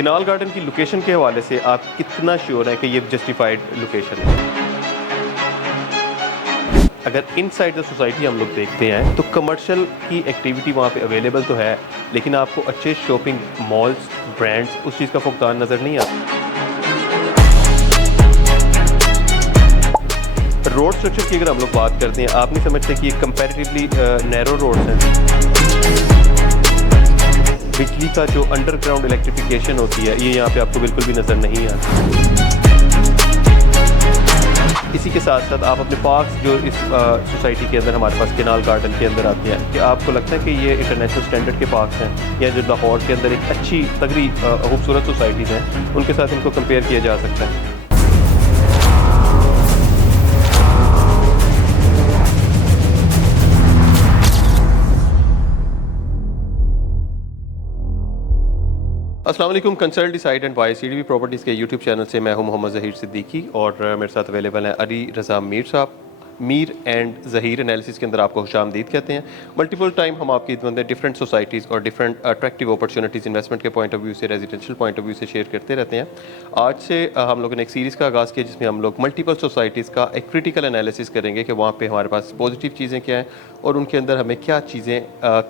Canal garden की location के हवाले से आप कितना श्योर हैं कि ये जस्टिफाइड लोकेशन है? अगर इनसाइड द सोसाइटी हम लोग देखते हैं तो कमर्शियल की एक्टिविटी वहाँ पे अवेलेबल तो है, लेकिन आपको अच्छे शॉपिंग मॉल्स, ब्रांड्स उस चीज़ का फुकदान नज़र नहीं आता। रोड स्ट्रक्चर की अगर हम लोग बात करते हैं, आप नहीं समझते कि ये कंपैरेटिवली नैरो रोड्स हैं। बिजली का जो अंडरग्राउंड इलेक्ट्रिफिकेशन होती है ये यहाँ पे आपको बिल्कुल भी नज़र नहीं आती। इसी के साथ साथ आप अपने पार्क्स जो इस सोसाइटी के अंदर हमारे पास किनाल गार्डन के अंदर आते हैं, कि आपको लगता है कि ये इंटरनेशनल स्टैंडर्ड के पार्क्स हैं या जो लाहौर के अंदर एक अच्छी तगड़ी खूबसूरत सोसाइटीज़ हैं उनके साथ इनको कंपेयर किया जा सकता है? अस्सलाम वालेकुम। Consult decide and buy CDV properties के यूट्यूब चैनल से मैं हूं मोहम्मद ज़हीर सिद्दीकी और मेरे साथ अवेलेबल हैं अली रज़ा मीर साहब। मीर एंड ज़हीर एनालिसिस के अंदर आपको खुशामदीद कहते हैं। मल्टीपल टाइम हम आपकी खिदमत में डिफरेंट सोसाइटीज़ और डिफरेंट अट्रैक्टिव अपॉर्चुनिटीज़ इन्वेस्टमेंट के पॉइंट ऑफ व्यू से, रेजिडेंशियल पॉइंट ऑफ व्यू से शेयर करते रहते हैं। आज से हम लोगों ने एक सीरीज़ का आगाज़ किया जिसमें हम लोग मल्टीपल सोसाइटीज़ का एक क्रिटिकल एनालिसिस करेंगे कि वहाँ पर हमारे पास पॉजिटिव चीज़ें क्या हैं और उनके अंदर हमें क्या चीज़ें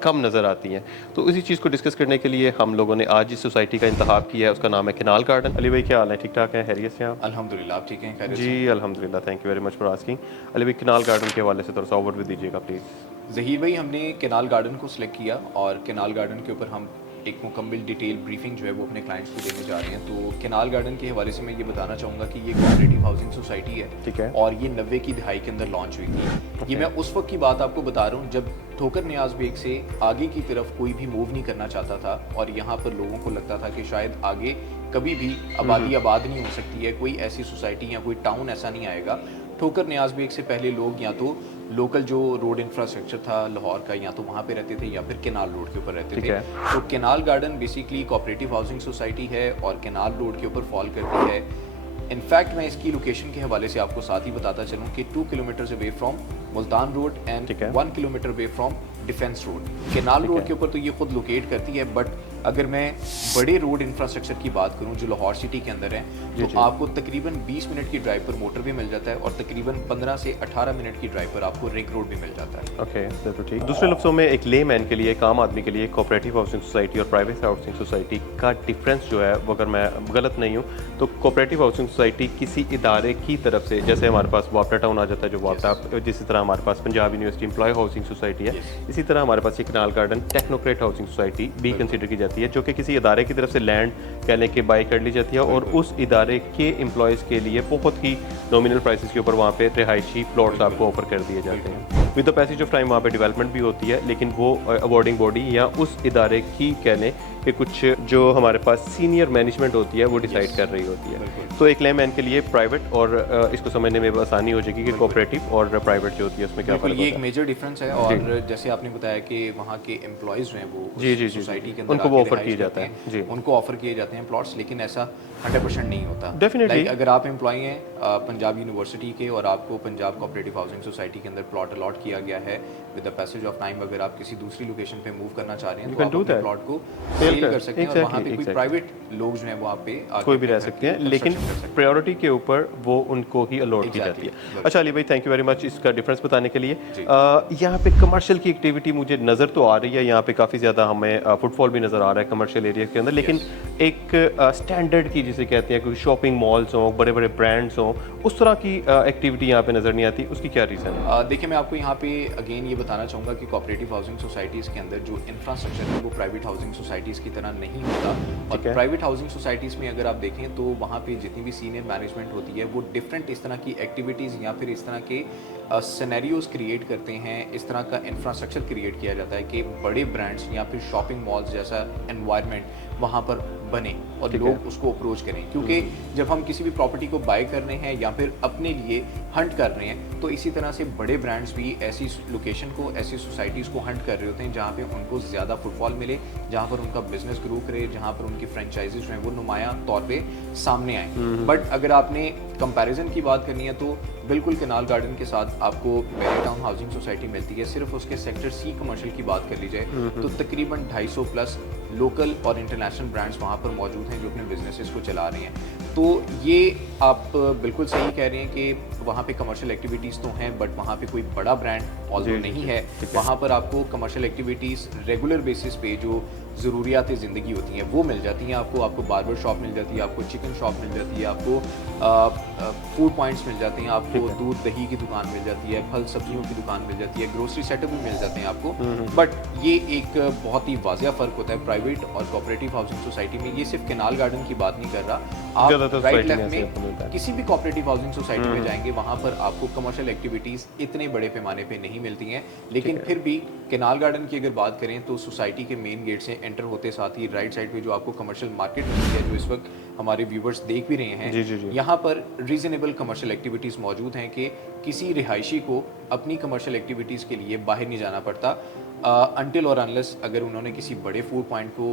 कम नज़र आती हैं। तो इसी चीज़ को डिस्कस करने के लिए हम लोगों ने आज जिस सोसाइटी का इंतखाब किया है उसका नाम है किनाल गार्डन। अली भाई क्या हाल है? ठीक ठाक हैं? खैरियत से आप? अल्हम्दुलिल्लाह, आप ठीक हैं? जी अल्हम्दुलिल्लाह, thank you very much for asking. Ali भाई किनाल गार्डन के हवाले से थोड़ा सा ओवरव्यू दीजिएगा प्लीज़। ज़हीर भाई, हमने किनाल गार्डन को सिलेक्ट किया और किनाल गार्डन के ऊपर हम एक मुकम्मल डिटेल ब्रीफिंग जो है वो अपने क्लाइंट्स को देने जा रहे हैं। तो किनाल गार्डन के हवाले से मैं ये बताना चाहूँगा कि ये कोऑपरेटिव हाउसिंग सोसाइटी है, ठीक है, और ये 90 की दहाई के अंदर लॉन्च हुई थी। ये मैं उस वक्त की बात आपको बता रहा हूँ जब ठोकर नियाज बेग से आगे की तरफ कोई भी मूव नहीं करना चाहता था और यहाँ पर लोगों को लगता था कि शायद आगे कभी भी आबादी आबाद नहीं हो सकती है, कोई ऐसी सोसाइटी या कोई टाउन ऐसा नहीं आएगा। ठोकर नियाज बेग से पहले लोग या तो लोकल जो रोड इंफ्रास्ट्रक्चर था लाहौर का या तो वहाँ पे रहते थे या फिर केनाल रोड के ऊपर रहते थे। तो canal garden basically cooperative housing society है और केनाल रोड के ऊपर फॉल करती है। इनफैक्ट मैं इसकी लोकेशन के हवाले से आपको साथ ही बताता चलूँ कि 2 kilometre away from Multan road and 1 kilometre away from defence road. Canal road के ऊपर तो ये खुद लोकेट करती है, बट अगर मैं बड़े रोड इंफ्रास्ट्रक्चर की बात करूं जो लाहौर सिटी के अंदर है तो आपको तकरीबन 20 मिनट की ड्राइव पर मोटर भी मिल जाता है और तकरीबन 15 से 18 मिनट की ड्राइव पर आपको रिंग रोड भी मिल जाता है। ओके, तो ठीक। दूसरे लफ्ज़ों में एक ले मैन के लिए, एक आम आदमी के लिए कोऑपरेटिव हाउसिंग सोसाइटी और प्राइवेट हाउसिंग सोसाइटी का डिफरेंस जो है वो, अगर मैं गलत नहीं हूँ तो कोऑपरेटिव हाउसिंग सोसाइटी किसी इदारे की तरफ से, जैसे हमारे पास वापटा टाउन आ जाता है जो वापटा, जिस तरह हमारे पास Punjab university employ housing society है, इसी तरह हमारे पास ये canal garden technocrat housing society भी कंसिडर की जाती है, जो कि किसी इदारे की तरफ से लैंड कहने के बाई कर ली जाती है और उस इदारे के एम्प्लॉयज़ के लिए बहुत ही नॉमिनल प्राइसेस के ऊपर वहाँ पे रिहायशी प्लॉट्स आपको ऑफर कर दिए जाते हैं। With the passage of time वहाँ पे डेवलपमेंट भी होती है, लेकिन वो अवॉर्डिंग बॉडी या उस इदारे की कहने कि कुछ जो हमारे पास सीनियर मैनेजमेंट होती है वो डिसाइड कर रही होती है। तो एक लेमैन के लिए प्राइवेट और इसको समझने में आसानी हो जाएगी कि कोऑपरेटिव और प्राइवेट जो होती है उसमें क्या फ़र्क होता है। ये एक मेजर डिफरेंस है और जैसे आपने बताया कि वहाँ के एम्प्लॉयज़ जो हैं वो सोसाइटी के अंदर उनको वो ऑफर किए जाते हैं जी, उनको ऑफर किए जाते हैं प्लॉट्स, लेकिन ऐसा 100% नहीं होता। डेफिनेटली अगर आप एम्प्लॉय हैं पंजाब यूनिवर्सिटी के और आपको पंजाब कोऑपरेटिव हाउसिंग सोसाइटी के अंदर प्लॉट अलॉट किया गया है, with the passage of time अगर आप किसी दूसरी लोकेशन पे मूव करना चाह रहे हैं तो आप अपने प्लॉट को सेल कर सकते हैं और वहाँ पे कोई प्राइवेट लोग जो हैं वो आप पे कोई भी रह सकते हैं, लेकिन प्रायोरिटी के ऊपर वो उनको ही अलॉट की जाती है। अच्छा अली भाई, थैंक यू वेरी मच इसका डिफरेंस बताने के लिए। यहाँ पे कमर्शियल की एक्टिविटी मुझे नज़र तो आ रही है, यहाँ पे काफ़ी ज़्यादा हमें फुटफॉल भी नज़र आ रहा है कमर्शियल एरिया के अंदर, लेकिन एक स्टैंडर्ड की जिसे कहते हैं कोई शॉपिंग मॉल्स हों, बड़े बड़े ब्रांड्स हों, उस तरह की एक्टिविटी यहाँ पे नज़र नहीं आती। उसकी क्या रीज़न है? देखिए, मैं आपको यहाँ पे अगेन ये बताना चाहूँगा कि कोऑपरेटिव हाउसिंग सोसाइटीज़ के अंदर जो इंफ्रास्ट्रक्चर है वो प्राइवेट हाउसिंग सोसाइटीज़ की तरह नहीं होता। और प्राइवेट हाउसिंग सोसाइटीज़ में अगर आप देखें तो वहाँ पे जितनी भी सीनियर मैनेजमेंट होती है वो डिफरेंट इस तरह की एक्टिविटीज़ या फिर इस तरह के सिनेरियोज क्रिएट करते हैं, इस तरह का इंफ्रास्ट्रक्चर क्रिएट किया जाता है कि बड़े ब्रांड्स या फिर शॉपिंग मॉल्स जैसा एनवायरनमेंट वहाँ पर बने और लोग उसको अप्रोच करें। क्योंकि जब हम किसी भी प्रॉपर्टी को बाय कर रहे हैं या फिर अपने लिए हंट कर रहे हैं तो इसी तरह से बड़े ब्रांड्स भी ऐसी लोकेशन को, ऐसी सोसाइटीज़ को हंट कर रहे होते हैं जहाँ पे उनको ज़्यादा फुटफॉल मिले, जहाँ पर उनका बिजनेस ग्रो करे, जहाँ पर उनकी फ्रेंचाइजीज जो हैं वो नुमाया तौर पे सामने आए। बट अगर आपने कंपैरिजन की बात करनी है तो बिल्कुल किनाल गार्डन के साथ आपको मेरी टाउन हाउसिंग सोसाइटी मिलती है। सिर्फ उसके सेक्टर सी कमर्शियल की बात कर ली जाए तो तकरीबन 250 प्लस लोकल और इंटरनेशनल ब्रांड्स वहाँ पर मौजूद हैं जो अपने बिजनेसेस को चला रहे हैं। तो ये आप बिल्कुल सही कह रहे हैं कि वहाँ पे कमर्शियल एक्टिविटीज़ तो हैं, बट वहाँ पे कोई बड़ा ब्रांड ऑल्दो नहीं है। वहाँ पर आपको कमर्शियल एक्टिविटीज़ रेगुलर बेसिस पे जो ज़रूरियात ज़िंदगी होती हैं वो मिल जाती हैं आपको बार्बर शॉप मिल जाती है, आपको चिकन शॉप मिल जाती है, आपको फूड पॉइंट्स मिल जाते हैं, आपको दूध दही की दुकान मिल जाती है, फल सब्जियों की दुकान मिल जाती है, ग्रोसरी सेटअप भी मिल जाते हैं आपको। बट ये एक बहुत ही वाज़िया फ़र्क होता है प्राइवेट और कोऑपरेटिव हाउसिंग सोसाइटी में। ये सिर्फ कैनाल गार्डन की बात नहीं कर रहा, आप राइट लेफ्ट में किसी भी कोऑपरेटिव हाउसिंग सोसाइटी में जाएंगे वहाँ पर आपको कमर्शियल एक्टिविटीज़ इतने बड़े पैमाने पे नहीं मिलती हैं। लेकिन फिर भी कैनाल गार्डन की अगर बात करें तो सोसाइटी के मेन गेट से एंटर होते साथ ही राइट साइड पे जो आपको कमर्शियल मार्केट मिलती है, जो इस वक्त हमारे व्यूवर्स देख भी रहे हैं, यहाँ पर रीजनेबल कमर्शियल एक्टिविटीज़ मौजूद हैं कि किसी रिहायशी को अपनी कमर्शियल एक्टिविटीज़ के लिए बाहर नहीं जाना पड़ता अनटिल और अनलेस अगर उन्होंने किसी बड़े फूड पॉइंट को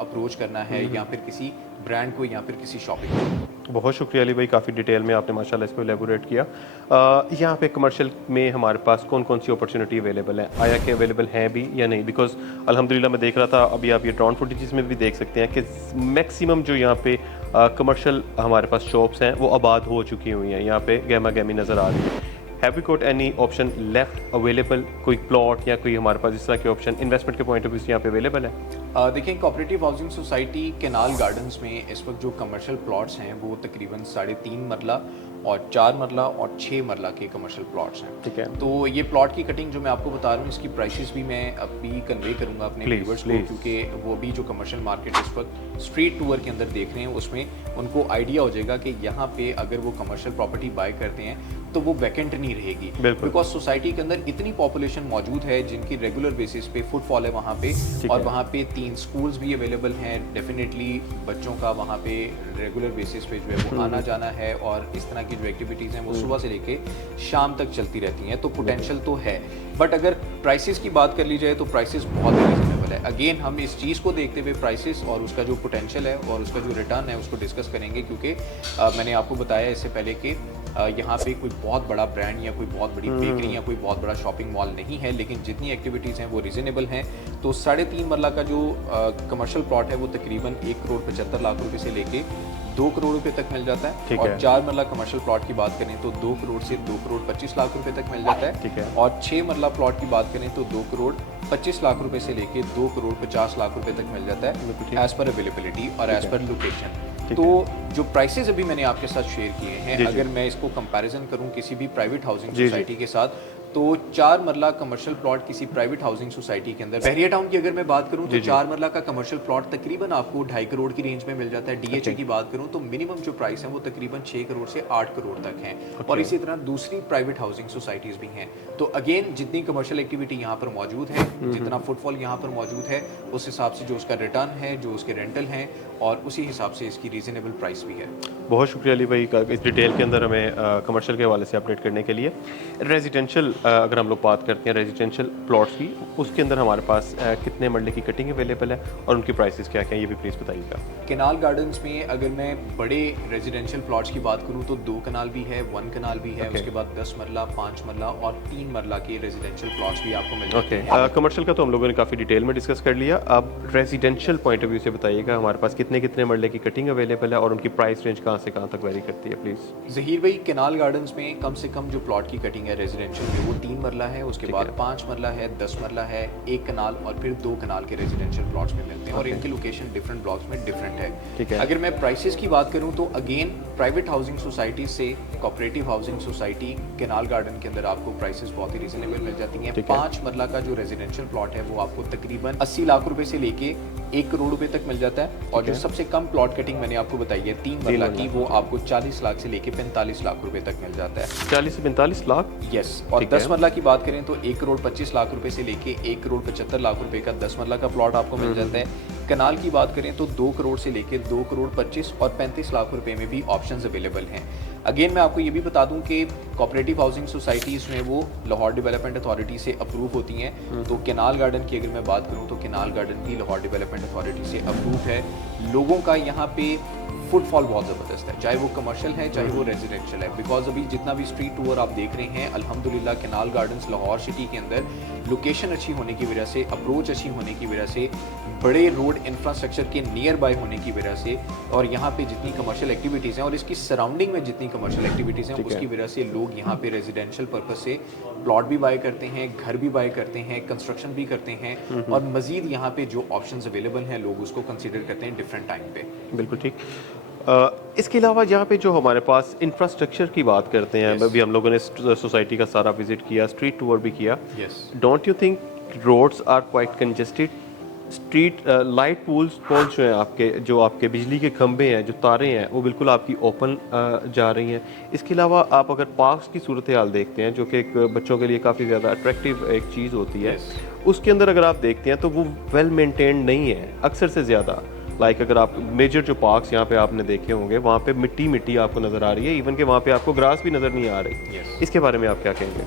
अप्रोच करना है या फिर किसी ब्रांड को या फिर किसी शॉपिंग को। बहुत शुक्रिया अली भाई, काफ़ी डिटेल में आपने माशाल्लाह इस पर एलेबोरेट किया। यहाँ पे कमर्शियल में हमारे पास कौन कौन सी अपॉर्चुनिटी अवेलेबल है, आया कि अवेलेबल हैं भी या नहीं? बिकॉज अल्हम्दुलिल्लाह मैं देख रहा था, अभी आप ये ड्रोन फुटेजेस में भी देख सकते हैं कि मैक्सिमम जो यहाँ पे कमर्शियल हमारे पास शॉप्स हैं वो आबाद हो चुकी हुई हैं, यहाँ पे गहमा गहमी नज़र आ रही है। Have we got any option left available, कोई प्लॉट या कोई हमारे पास इस तरह के ऑप्शन इन्वेस्टमेंट के पॉइंट ऑफ व्यू से यहाँ पे अवेलेबल है? देखिए, cooperative housing society canal gardens में इस वक्त जो कमर्शियल प्लॉट्स हैं वो तकरीबन 3.5 मरला और 4 मरला और 6 मरला के कमर्शियल प्लॉट्स हैं। ठीक है, तो ये प्लॉट की कटिंग जो मैं आपको बता रहा हूँ इसकी प्राइसेस भी मैं अभी कन्वे करूँगा अपने व्यूअर्स को, क्योंकि वो भी जो कमर्शियल मार्केट इस वक्त स्ट्रीट टूर के अंदर देख रहे हैं उसमें उनको आइडिया हो जाएगा कि यहाँ पे अगर वो कमर्शियल प्रॉपर्टी बाय करते हैं तो वो वैकेंट नहीं रहेगी, बिकॉज सोसाइटी के अंदर इतनी पॉपुलेशन मौजूद है जिनकी रेगुलर बेसिस पे फुटफॉल है वहाँ पे, और वहाँ पे 3 स्कूल्स भी अवेलेबल हैं। डेफिनेटली बच्चों का वहाँ पे रेगुलर बेसिस पे जो है वो आना जाना है, और इस तरह की जो एक्टिविटीज़ हैं वो सुबह से लेके शाम तक चलती रहती हैं, तो पोटेंशियल तो है। बट अगर प्राइसेस की बात कर ली जाए तो प्राइसेस बहुत रीजनेबल है। अगेन हम इस चीज़ को देखते हुए प्राइसेस और उसका जो पोटेंशियल है और उसका जो रिटर्न है उसको डिस्कस करेंगे, क्योंकि मैंने आपको बताया इससे पहले कि यहाँ पे कोई बहुत बड़ा ब्रांड या कोई बहुत बड़ी बेकरी या कोई बहुत बड़ा शॉपिंग मॉल नहीं है, लेकिन जितनी एक्टिविटीज़ हैं वो रीजनेबल हैं। तो 3.5 मरला का जो कमर्शियल प्लॉट है वो तकरीबन 1,75,00,000 रुपये से लेके 2 करोड़ रुपए तक मिल जाता है। और 4 मरला कमर्शियल प्लॉट की बात करें तो 2 करोड़ से 2,25,00,000 रुपए तक मिल जाता है। और 6 मरला प्लॉट की बात करें तो 2,25,00,000 रुपए से लेके 2,50,00,000 रुपए तक मिल जाता है, एज पर अवेलेबिलिटी और एज पर लोकेशन। तो जो प्राइसेस अभी मैंने आपके साथ शेयर किए हैं, अगर मैं इसको कंपैरिजन करूं किसी भी प्राइवेट हाउसिंग सोसाइटी के साथ, तो 4 मरला कमर्शियल प्लॉट किसी प्राइवेट हाउसिंग सोसाइटी के अंदर, बहरिया टाउन की अगर मैं बात करूं तो 4 मरला का कमर्शियल प्लॉट तकरीबन आपको 2.5 करोड़ की रेंज में मिल जाता है। डीएचए की बात करूं तो मिनिमम जो प्राइस है वो तकरीबन 6 करोड़ से 8 करोड़ तक है। और इसी तरह दूसरी प्राइवेट हाउसिंग सोसाइटीज़ भी हैं। तो अगेन जितनी कमर्शियल एक्टिविटी यहाँ पर मौजूद है, जितना फुटफॉल यहाँ पर मौजूद है, उस हिसाब से जो उसका रिटर्न है, जो उसके रेंटल हैं, और उसी हिसाब से इसकी रीजनेबल प्राइस भी है। बहुत शुक्रिया अली भाई इस डिटेल के अंदर हमें कमर्शियल के हवाले से अपडेट करने के लिए। रेजिडेंशियल अगर हम लोग बात करते हैं रेजिडेंशियल प्लॉट्स की, उसके अंदर हमारे पास कितने मरले की कटिंग अवेलेबल है और उनकी प्राइसेस क्या क्या हैं, ये भी प्लीज़ बताइएगा। कैनाल गार्डन्स में अगर मैं बड़े रेजिडेंशियल प्लॉट्स की बात करूँ तो 2 कनाल भी है, 1 कनाल भी है, उसके बाद 10 मरला, 5 मरला और 3 मरला के रेजिडेंशियल प्लॉट्स भी आपको मिल जाते हैं। कमर्शियल का तो हम लोगों ने काफ़ी डिटेल में डिस्कस कर लिया। अब रेजिडेंशियल पॉइंट ऑफ व्यू से बताइएगा हमारे पास कितने मरले की कटिंग अवेलेबल है और उनकी प्राइस रेंज कहाँ से कहाँ तक वेरी करती है प्लीज़। ज़हीर भाई, कैनाल गार्डन्स में कम से कम जो प्लॉट की कटिंग है रेजिडेंशियल में वो 3 मरला है, उसके बाद 5 मरला है, 10 मरला है, 1 कनाल और फिर 2 कनाल के रेजिडेंशियल प्लॉट्स में मिलते हैं। और इनकी लोकेशन डिफरेंट ब्लॉक्स में डिफरेंट है। अगर मैं प्राइसेस की बात करूं तो अगेन प्राइवेट हाउसिंग सोसाइटी से cooperative housing society canal garden के अंदर आपको प्राइसेस बहुत ही रीजनेबल मिल जाती हैं। 5 मरला का जो रेजिडेंशियल प्लॉट है वो आपको तकरीबन 80 लाख रुपए से लेके 1 करोड़ रुपए तक मिल जाता है। और जो सबसे कम प्लॉट कटिंग मैंने आपको बताई है 3 मरला की, वो आपको 40 लाख से लेके 45 लाख रुपए तक मिल जाता है। 40 से 45 लाख, यस। और 10 मरला की बात करें तो 1,25,00,000 रुपए से लेके 1,75,00,000 रुपए का 10 मरला का प्लॉट आपको मिल जाता है। कनाल की बात करें तो 2 करोड़ से लेके 2,25,00,000 और 35 लाख रुपए में भी ऑप्शंस अवेलेबल हैं। अगेन मैं आपको ये भी बता दूं कि कोऑपरेटिव हाउसिंग सोसाइटीज़ में वो लाहौर डेवलपमेंट अथॉरिटी से अप्रूव होती हैं। तो कैनाल गार्डन की अगर मैं बात करूं तो कैनाल गार्डन भी लाहौर डेवलपमेंट अथॉरिटी से अप्रूव है। लोगों का यहाँ पे फुटफॉल बहुत ज़बरदस्त है, चाहे वो कमर्शियल है चाहे वो रेजिडेंशियल है। बिकॉज अभी जितना भी स्ट्रीट टूर आप देख रहे हैं, अल्हम्दुलिल्लाह कैनाल गार्डन्स लाहौर सिटी के अंदर लोकेशन अच्छी होने की वजह से, अप्रोच अच्छी होने की वजह से, बड़े रोड इंफ्रास्ट्रक्चर के नियर बाय होने की वजह से, और यहाँ पे जितनी कमर्शियल एक्टिविटीज़ हैं और इसकी सराउंडिंग में जितनी कमर्शियल एक्टिविटीज़ हैं, उसकी वजह से लोग यहाँ पे रेजिडेंशियल पर्पस से प्लॉट भी बाय करते हैं, घर भी बाय करते हैं, कंस्ट्रक्शन भी करते हैं, और मज़ीद यहाँ पे जो ऑप्शंस अवेलेबल हैं लोग उसको कंसिडर करते हैं डिफरेंट टाइम पे। बिल्कुल ठीक। इसके अलावा यहाँ पे जो हमारे पास इंफ्रास्ट्रक्चर की बात करते हैं, अभी हम लोगों ने सोसाइटी का सारा विजिट किया, स्ट्रीट टूर भी किया। Don't you think roads are quite congested? Street light poles जो हैं आपके, जो आपके बिजली के खंभे हैं, जो तारें हैं, वो बिल्कुल आपकी ओपन जा रही हैं। इसके अलावा आप अगर पार्क्स की सूरत हाल देखते हैं, जो कि एक बच्चों के लिए काफ़ी ज़्यादा अट्रैक्टिव एक चीज़ होती है, उसके अंदर अगर आप देखते हैं तो वो वेल मेंटेन्ड नहीं है अक्सर से ज़्यादा। लाइक अगर आप मेजर जो पार्क्स यहाँ पे आपने देखे होंगे, वहाँ पे मिट्टी आपको नज़र आ रही है, इवन कि वहाँ पे आपको ग्रास भी नज़र नहीं आ रही। इसके बारे में आप क्या कहेंगे?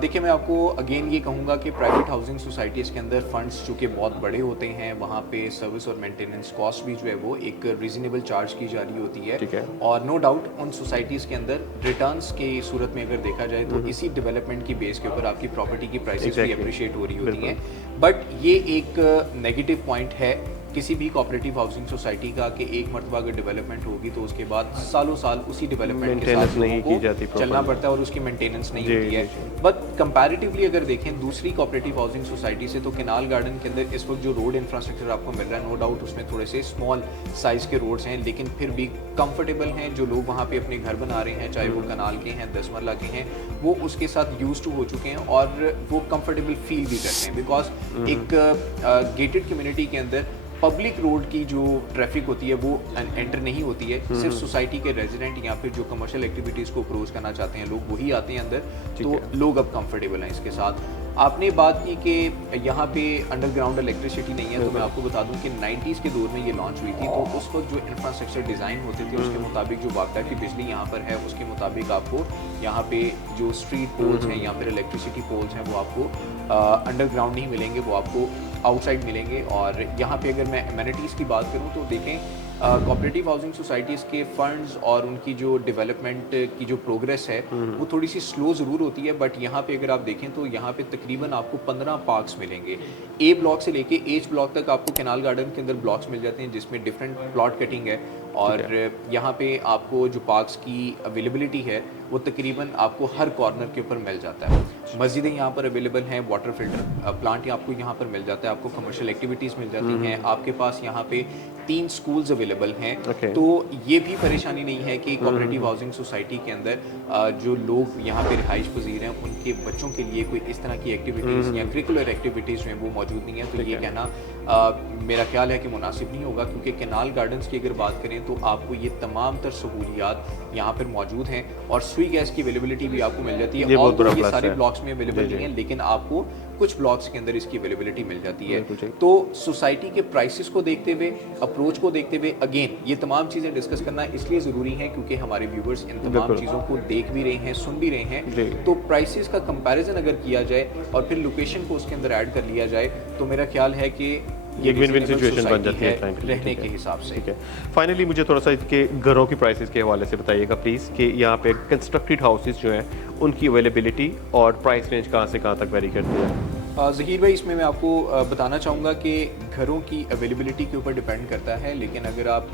देखिए, मैं आपको अगेन ये कहूँगा कि प्राइवेट हाउसिंग सोसाइटीज़ के अंदर फंड्स चूँकि बहुत बड़े होते हैं, वहाँ पे सर्विस और मेंटेनेंस कॉस्ट भी जो है वो एक रीजनेबल चार्ज की जा रही होती है। ठीक है। और नो डाउट उन सोसाइटीज़ के अंदर रिटर्न्स की सूरत में अगर देखा जाए तो इसी डेवलपमेंट की बेस के ऊपर आपकी प्रॉपर्टी की प्राइसेस भी अप्रिशिएट हो रही होती हैं। बट ये एक नेगेटिव पॉइंट है किसी भी कोऑपरेटिव हाउसिंग सोसाइटी का कि एक मरतबा अगर डेवलपमेंट होगी तो उसके बाद सालों साल उसी डेवलपमेंट के साथ लोगों को चलना पड़ता है और उसकी मेंटेनेंस नहीं होती है। बट कंपैरेटिवली अगर देखें दूसरी कोऑपरेटिव हाउसिंग सोसाइटी से, तो कैनाल गार्डन के अंदर इस वक्त जो रोड इंफ्रास्ट्रक्चर आपको मिल रहा है, नो डाउट उसमें थोड़े से स्मॉल साइज़ के रोड्स हैं, लेकिन फिर भी कंफर्टेबल हैं। जो लोग वहाँ पे अपने घर बना रहे हैं, चाहे वो कनाल के हैं, 10 मरला के हैं, वो उसके साथ यूज टू हो चुके हैं और वो कंफर्टेबल फील भी करते हैं। बिकॉज एक गेटेड कम्युनिटी के अंदर पब्लिक रोड की जो ट्रैफिक होती है वो एंटर नहीं होती है, सिर्फ सोसाइटी के रेजिडेंट या फिर जो कमर्शियल एक्टिविटीज़ को अप्रोच करना चाहते हैं लोग वही आते हैं अंदर, तो लोग अब कंफर्टेबल हैं इसके साथ। आपने बात की कि यहाँ पे अंडरग्राउंड इलेक्ट्रिसिटी नहीं है, तो मैं आपको बता दूं कि 90s के दौर में ये लॉन्च हुई थी, तो उस वक्त जो इंफ्रास्ट्रक्चर डिज़ाइन होते थे उसके मुताबिक जो बाकायदा की बिजली यहाँ पर है उसके मुताबिक आपको यहाँ पे जो स्ट्रीट पोल्स हैं या फिर इलेक्ट्रिसिटी पोल्स हैं वो आपको अंडरग्राउंड नहीं मिलेंगे, वो आपको आउटसाइड मिलेंगे। और यहाँ पे अगर मैं एमिनिटीज़ की बात करूँ तो देखें कोऑपरेटिव हाउसिंग सोसाइटीज़ के फंड्स और उनकी जो डेवलपमेंट की जो प्रोग्रेस है वो थोड़ी सी स्लो ज़रूर होती है। बट यहाँ पे अगर आप देखें तो यहाँ पे तकरीबन आपको 15 पार्क्स मिलेंगे। ए ब्लॉक से लेके एच ब्लॉक तक आपको कैनाल गार्डन के अंदर ब्लॉक्स मिल जाते हैं जिसमें डिफरेंट प्लॉट कटिंग है। और यहाँ पे आपको जो पार्क्स की अवेलेबिलिटी है वो तकरीबन आपको हर कॉर्नर के ऊपर मिल जाता है। मस्जिदें यहाँ पर अवेलेबल हैं, वाटर फिल्टर प्लांट आपको यहाँ पर मिल जाता है, आपको कमर्शियल एक्टिविटीज़ मिल जाती हैं, आपके पास यहाँ पे 3 स्कूल्स अवेलेबल हैं। तो ये भी परेशानी नहीं है कि कोऑपरेटिव हाउसिंग सोसाइटी के अंदर जो लोग यहाँ पे रिहाइश पजीर हैं उनके बच्चों के लिए कोई इस तरह की एक्टिविटीज़ या करिकुलर एक्टिविटीज़ जो हैं वो मौजूद नहीं है। तो ये कहना मेरा ख्याल है कि मुनासिब नहीं होगा, क्योंकि कैनाल गार्डन्स की अगर बात करें तो आपको ये तमाम तर सहूलियात यहाँ पर मौजूद हैं और सुई गैस की अवेलेबिलिटी भी आपको मिल जाती है। और ये सारे ब्लॉक्स में अवेलेबल नहीं है, लेकिन आपको कुछ ब्लॉक्स के अंदर इसकी अवेलेबिलिटी मिल जाती है। तो सोसाइटी के प्राइसेस को देखते हुए, अप्रोच को देखते हुए, अगेन ये तमाम चीज़ें डिस्कस करना इसलिए ज़रूरी है क्योंकि हमारे व्यूवर्स इन तमाम चीज़ों को देख भी रहे हैं, सुन भी रहे हैं। तो प्राइसेस का कंपैरिजन अगर किया जाए और फिर लोकेशन को उसके अंदर ऐड कर लिया जाए तो मेरा ख्याल है कि ये विन-विन सिचुएशन बन जाती है रहने के हिसाब से। ठीक है। फाइनली मुझे थोड़ा सा इसके घरों की प्राइसेस के हवाले से बताइएगा प्लीज़ कि यहाँ पे कंस्ट्रक्टेड हाउसेस जो हैं उनकी अवेलेबिलिटी और प्राइस रेंज कहाँ से कहाँ तक वेरी करती है? ज़हीर भाई, इसमें मैं आपको बताना चाहूँगा कि घरों की अवेलेबिलिटी के ऊपर डिपेंड करता है, लेकिन अगर आप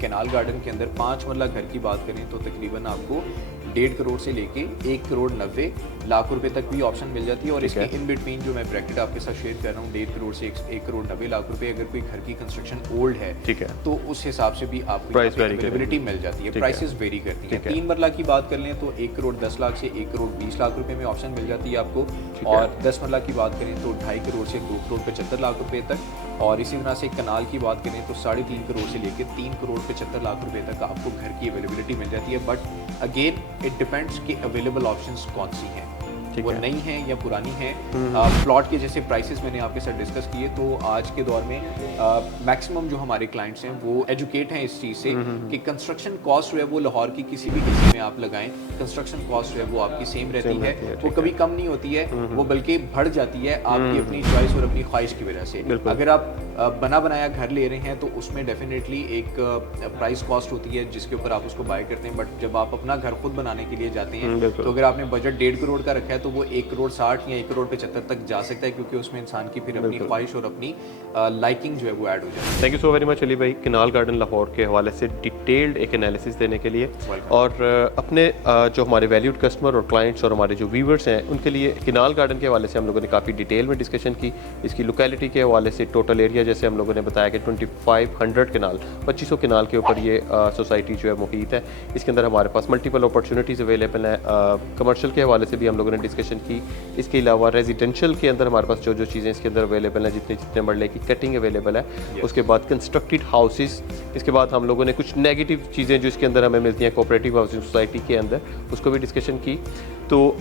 कैनाल गार्डन के अंदर 5 मरला घर की बात करें तो तकरीबन आपको 1.5 करोड़ से लेके 1 करोड़ 90 लाख रुपए तक भी ऑप्शन मिल जाती है। और इसके इन बिटवीन जो मैं ब्रैकेट आपके साथ शेयर कर रहा हूँ 1.5 करोड़ से 1 करोड़ 90 लाख रुपए, अगर कोई घर की कंस्ट्रक्शन ओल्ड है तो उस हिसाब से भी आपको अवेलेबिलिटी मिल जाती है। प्राइसेस वेरी करती है। 3 मरला की बात कर लें तो 1 करोड़ 10 लाख से 1 करोड़ 20 लाख रुपए में ऑप्शन मिल जाती है आपको। और 10 मरला की बात करें तो 2.5 करोड़ से 2 करोड़ 75 लाख रुपए तक। और इसी तरह से कनाल की बात करें तो 3.5 करोड़ से लेकर 3 करोड़ 75 लाख रुपए तक आपको घर की अवेलेबिलिटी मिल जाती है। बट अगेन इट डिपेंड्स कि अवेलेबल ऑप्शंस कौन सी हैं, वो नई है या पुरानी है। प्लॉट के जैसे प्राइसेस मैंने आपके साथ डिस्कस किए, तो आज के दौर में मैक्सिमम जो हमारे क्लाइंट्स हैं वो एजुकेट हैं इस चीज़ से कि कंस्ट्रक्शन कॉस्ट जो है वो लाहौर की किसी भी हिस्से में आप लगाएं, कंस्ट्रक्शन कॉस्ट जो है वो आपकी सेम रहती है, वो कभी कम नहीं होती है, वो बल्कि बढ़ जाती है आपकी अपनी चॉइस और अपनी ख्वाहिश की वजह से। अगर आप बना बनाया घर ले रहे हैं तो उसमें डेफिनेटली एक प्राइस कॉस्ट होती है जिसके ऊपर आप उसको बाय करते हैं, बट जब आप अपना घर खुद बनाने के लिए जाते हैं बिल्कुल। तो अगर आपने बजट 1.5 करोड़ का रखा है तो वो 1 करोड़ 60 या 1 करोड़ 75 तक जा सकता है, क्योंकि उसमें इंसान की फिर अपनी ख्वाहिश और अपनी लाइकिंग जो है वो ऐड हो जाती है। Thank you so very much Ali भाई, किनाल गार्डन लाहौर के हवाले से डिटेल्ड एक एनालिसिस देने के लिए। और अपने जो हमारे वैल्यूड कस्टमर और क्लाइंट्स और हमारे जो व्यूवर्स हैं उनके लिए किनाल गार्डन के हवाले से हम लोगों ने काफ़ी डिटेल में डिस्कशन की। इसकी लोकेलिटी के हवाले से टोटल एरिया जैसे हम लोगों ने बताया कि 2500 किनाल 2500 किनाल के ऊपर ये सोसाइटी जो है मुहित है। इसके अंदर हमारे पास मल्टीपल अपॉर्चुनिटीज़ अवेलेबल हैं। कमर्शियल के हवाले से भी हम लोगों ने डिस्कशन की। इसके अलावा रेजिडेंशियल के अंदर हमारे पास जो जो चीज़ें इसके अंदर अवेलेबल हैं, जितने जितने मरले की कटिंग अवेलेबल है, उसके बाद कंस्ट्रक्टेड हाउसेस, इसके बाद हम लोगों ने कुछ नेगेटिव चीज़ें जो इसके अंदर हमें मिलती हैं कोऑपरेटिव हाउसिंग सोसाइटी के अंदर, उसको भी डिस्कशन की। तो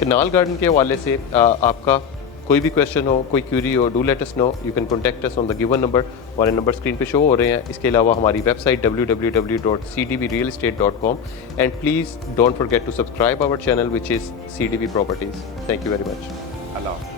किनाल गार्डन के हवाले से आपका कोई भी क्वेश्चन हो, कोई क्यूरी हो, do let us know. You can contact us on the given number. हमारे नंबर स्क्रीन पे शो हो रहे हैं। इसके अलावा हमारी website www.cdbrealestate.com and please don't forget to subscribe our channel which is CDB properties. Thank you very much. Allah.